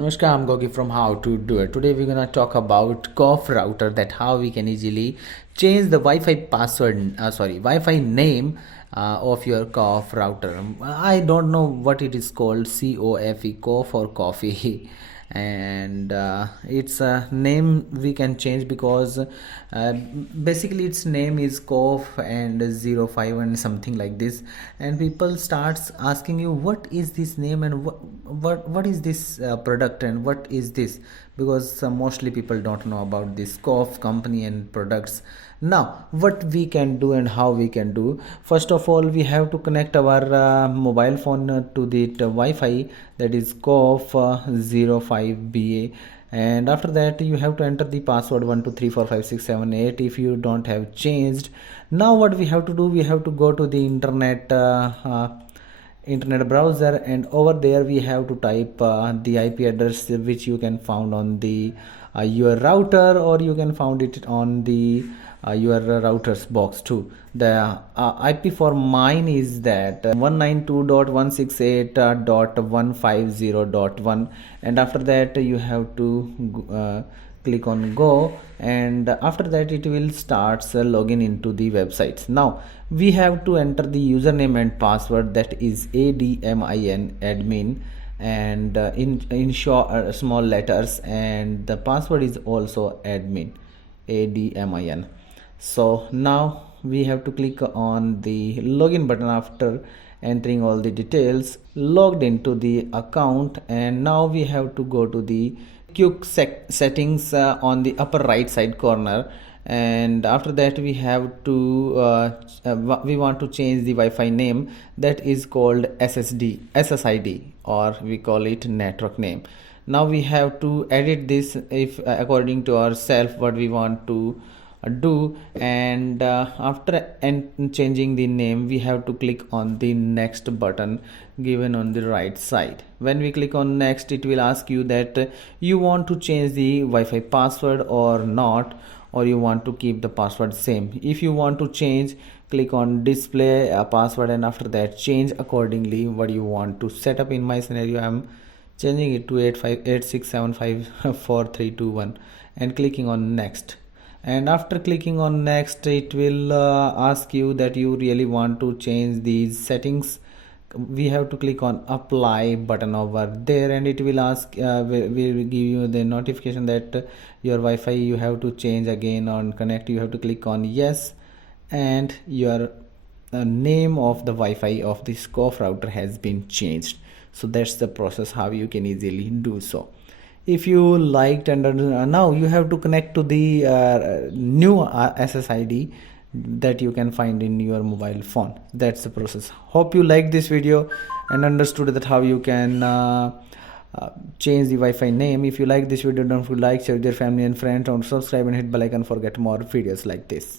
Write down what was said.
Namaskar, I'm Gogi from How to Do It. Today we're gonna talk about COFE router, that how we can easily change the Wi-Fi password, Wi-Fi name of your COFE router. I don't know what it is called, COFE, COFE or coffee, and its name we can change because basically its name is COFE and 05 and something like this, and people starts asking you what is this name and what is this product and what is this, because mostly people don't know about this COFE company and products. Now what we can do and how we can do: first of all, we have to connect our mobile phone to the Wi-Fi, that is COFE 05BA, and after that you have to enter the password 12345678 if you don't have changed. Now what we have to do, we have to go to the internet browser, and over there we have to type the IP address which you can found on the your router, or you can find it on the your router's box too. The IP for mine is that 192.168.150.1, and after that you have to click on go, and after that it will start login into the websites. Now we have to enter the username and password, that is admin admin, and in short small letters, and the password is also admin. So now we have to click on the login button after entering all the details, logged into the account, and now we have to go to the quick settings on the upper right side corner, and after that we have to we want to change the Wi-Fi name, that is called SSID, or we call it network name. Now we have to edit this if according to ourselves what we want to do, and after changing the name we have to click on the next button given on the right side. When we click on next, it will ask you that you want to change the Wi-Fi password or not, or you want to keep the password same. If you want to change, click on display a password, and after that change accordingly what you want to set up. In my scenario I'm changing it to 8586754321 and clicking on next. And after clicking on next, it will ask you that you really want to change these settings. We have to click on apply button over there, and it will ask will give you the notification that your Wi-Fi you have to change again on connect. You have to click on yes, and your name of the Wi-Fi of this COFE router has been changed. So that's the process how you can easily do so. If you liked, and now you have to connect to the new SSID that you can find in your mobile phone. That's the process. Hope you liked this video and understood that how you can change the Wi-Fi name. If you like this video, don't forget to like, share with your family and friends, and subscribe and hit bell icon for get more videos like this.